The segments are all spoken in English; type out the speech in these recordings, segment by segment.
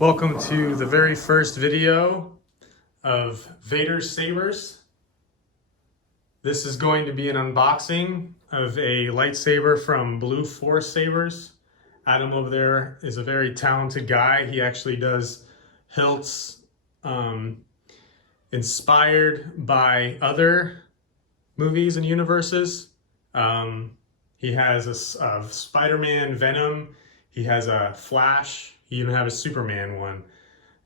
Welcome to the very first video of Vader's Sabers. This is going to be an unboxing of a lightsaber from Blue Force Sabers. Adam over there is a very talented guy. He actually does hilts inspired by other movies and universes. He has a Spider-Man Venom. He has a Flash. He even have a Superman one.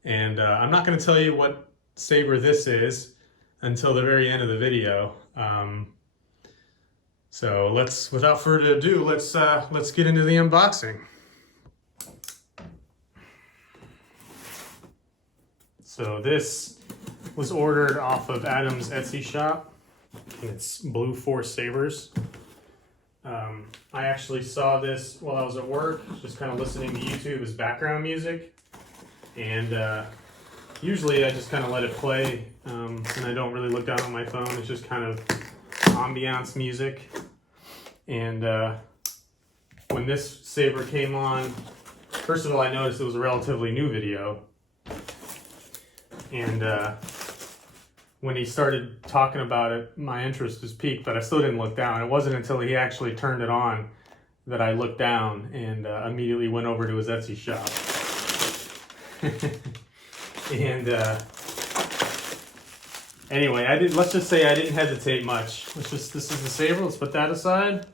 And I'm not going to tell you what saber this is until the very end of the video. So without further ado, let's get into the unboxing. So this was ordered off of Adam's Etsy shop. It's Blue Force Sabers. I actually saw this while I was at work, just kind of listening to YouTube as background music. And usually I just kind of let it play, and I don't really look down on my phone. It's just kind of ambiance music. And when this saber came on, first of all, I noticed it was a relatively new video. And when he started talking about it, my interest was piqued, but I still didn't look down. It wasn't until he actually turned it on that I looked down and immediately went over to his Etsy shop. And anyway, let's just say I didn't hesitate much. This is the saber. Let's put that aside.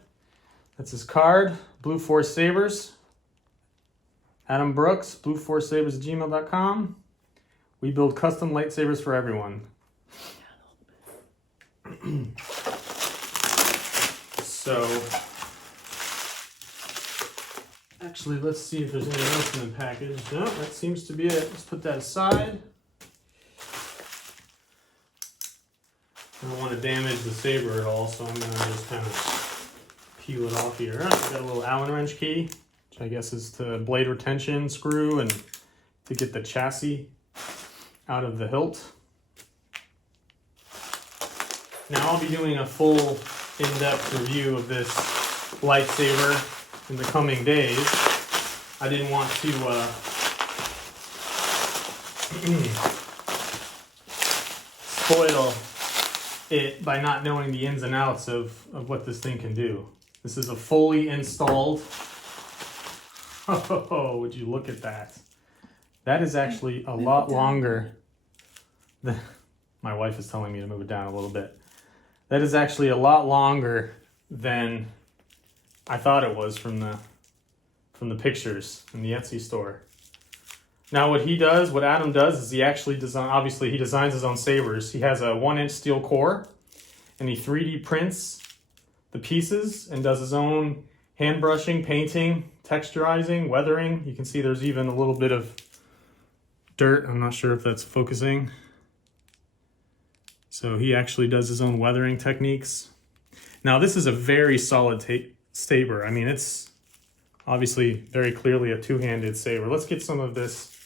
That's his card, Blue Force Sabers. Adam Brooks, blueforcesabers@gmail.com. We build custom lightsabers for everyone. So, actually, let's see if there's anything else in the package. No, that seems to be it. Let's put that aside. I don't want to damage the saber at all, so I'm going to just kind of peel it off here. Got a little Allen wrench key, which I guess is to blade retention screw and to get the chassis out of the hilt. Now I'll be doing a full in-depth review of this lightsaber in the coming days. I didn't want to spoil it by not knowing the ins and outs of what this thing can do. This is a fully installed. Oh, would you look at that? That is actually a lot longer than... My wife is telling me to move it down a little bit. That is actually a lot longer than I thought it was from the pictures in the Etsy store. Now what Adam does is he actually obviously he designs his own sabers. He has a 1-inch steel core and he 3D prints the pieces and does his own hand brushing, painting, texturizing, weathering. You can see there's even a little bit of dirt. I'm not sure if that's focusing. So he actually does his own weathering techniques. Now this is a very solid saber. I mean, it's obviously very clearly a two-handed saber. Let's get some of this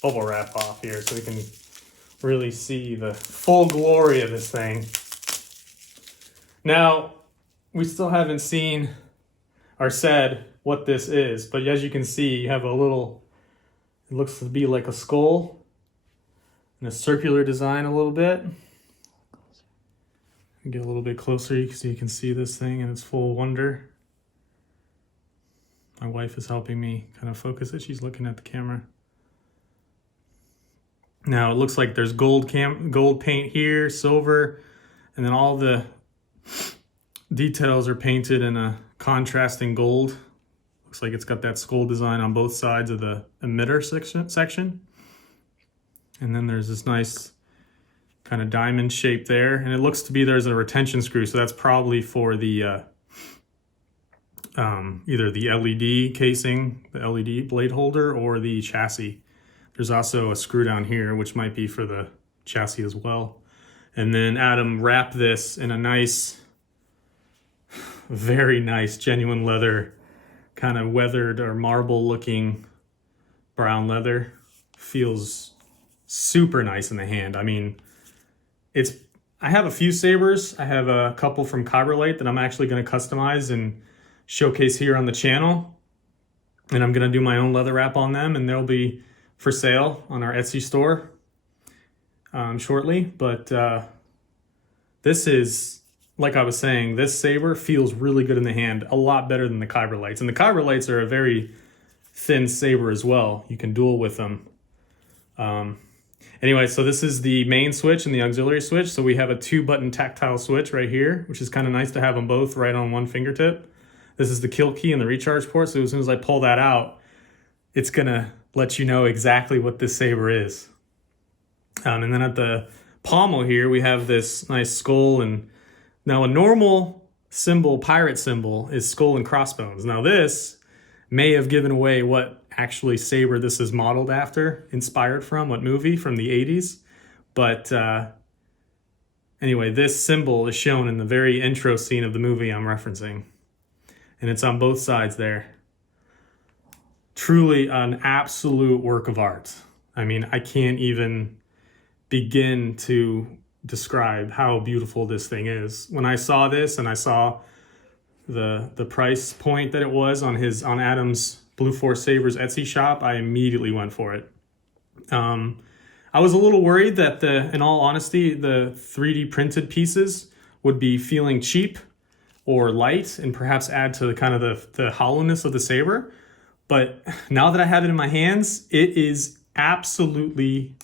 bubble wrap off here so we can really see the full glory of this thing. Now, we still haven't seen or said what this is, but as you can see, you have a little, it looks to be like a skull. A circular design a little bit. Get a little bit closer so you can see this thing in its full wonder. My wife is helping me kind of focus it. She's looking at the camera. Now it looks like there's gold paint here, silver, and then all the details are painted in a contrasting gold. Looks like it's got that skull design on both sides of the emitter section. And then there's this nice kind of diamond shape there. And it looks to be there's a retention screw. So that's probably for the either the LED casing, the LED blade holder, or the chassis. There's also a screw down here, which might be for the chassis as well. And then Adam wrapped this in a nice, very nice, genuine leather, kind of weathered or marble looking brown leather. Feels super nice in the hand. I mean, I have a few sabers. I have a couple from Kyberlite that I'm actually going to customize and showcase here on the channel. And I'm going to do my own leather wrap on them, and they'll be for sale on our Etsy store shortly. But this is, like I was saying, this Saber feels really good in the hand, a lot better than the Kyber lights. And the Kyber lights are a very thin Saber as well. You can duel with them. Anyway, so this is the main switch and the auxiliary switch. So we have a 2-button tactile switch right here, which is kind of nice to have them both right on one fingertip. This is the kill key and the recharge port. So as soon as I pull that out, it's going to let you know exactly what this Saber is. And then at the pommel here, we have this nice skull. And now a normal symbol, pirate symbol, is skull and crossbones. Now this may have given away what actually Saber this is modeled after, inspired from, what movie from the 80s. But anyway, this symbol is shown in the very intro scene of the movie I'm referencing. And it's on both sides there. Truly an absolute work of art. I mean, I can't even begin to describe how beautiful this thing is. When I saw this and I saw the price point that it was on Adam's Blue Force Sabers Etsy shop, I immediately went for it. I was a little worried that in all honesty, the 3D printed pieces would be feeling cheap or light and perhaps add to the kind of the hollowness of the Saber. But now that I have it in my hands, it is absolutely,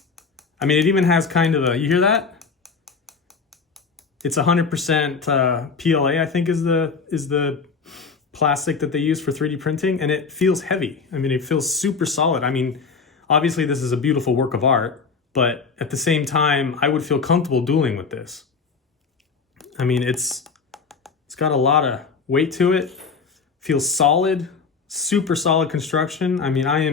I mean, it even has kind of you hear that? It's 100% PLA, I think is the plastic that they use for 3D printing, and it feels heavy. I mean, it feels super solid. I mean, obviously this is a beautiful work of art, but at the same time, I would feel comfortable dueling with this. I mean, it's got a lot of weight to it, feels solid, super solid construction. I mean, I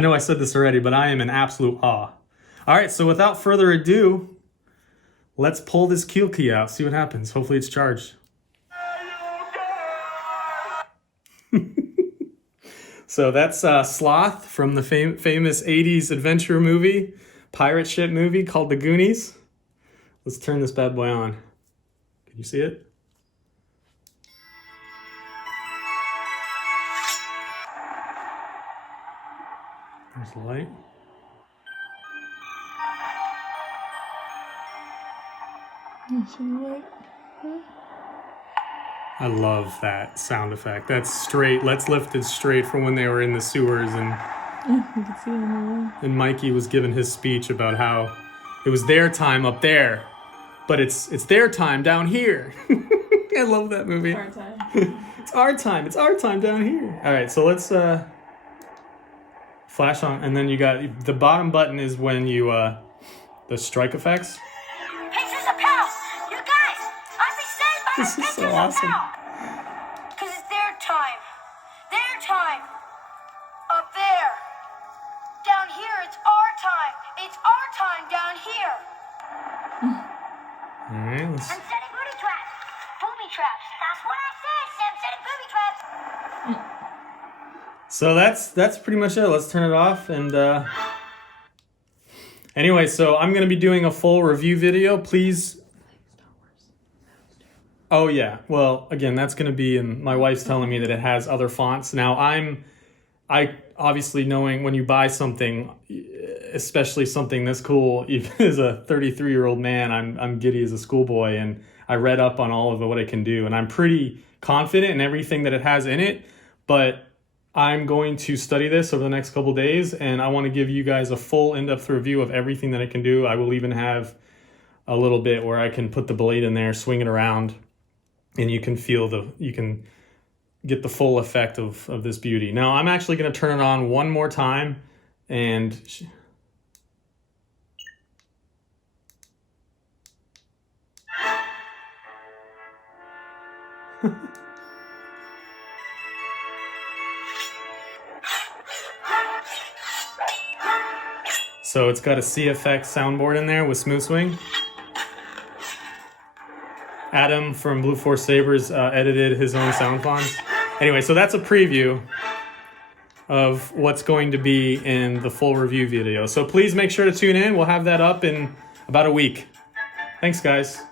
know I said this already, but I am in absolute awe. All right, so without further ado, let's pull this kill key out, see what happens. Hopefully it's charged. So that's Sloth from the famous 80s adventure movie, pirate ship movie called The Goonies. Let's turn this bad boy on. Can you see it? There's the light. I love that sound effect. That's straight. Let's lift it straight from when they were in the sewers and you can see it in the room. And Mikey was giving his speech about how it was their time up there, but it's their time down here. I love that movie. It's our time. It's our time. It's our time down here. All right, so let's flash on, and then you got the bottom button is when you the strike effects. Pictures of pal! You guys! I'll be saved by This the is pictures so awesome. of pal! Because it's their time. Their time. Up there. Down here, it's our time. It's our time down here. All right, let's... I'm setting booby traps. Booby traps. That's what I said, Sam. Setting booby traps. So that's pretty much it. Let's turn it off. And anyway, so I'm going to be doing a full review video. Please. Oh, yeah. Well, again, that's going to be in, my wife's telling me that it has other fonts. Now, I obviously, knowing when you buy something, especially something this cool, even as a 33-year-old man, I'm giddy as a schoolboy, and I read up on all of what it can do, and I'm pretty confident in everything that it has in it, but I'm going to study this over the next couple days, and I want to give you guys a full in-depth review of everything that it can do. I will even have a little bit where I can put the blade in there, swing it around, and you can feel you can get the full effect of this beauty. Now, I'm actually going to turn it on one more time, and so it's got a CFX soundboard in there with Smooth Swing. Adam from Blue Force Sabers edited his own sound fonts. Anyway, so that's a preview of what's going to be in the full review video. So please make sure to tune in. We'll have that up in about a week. Thanks, guys.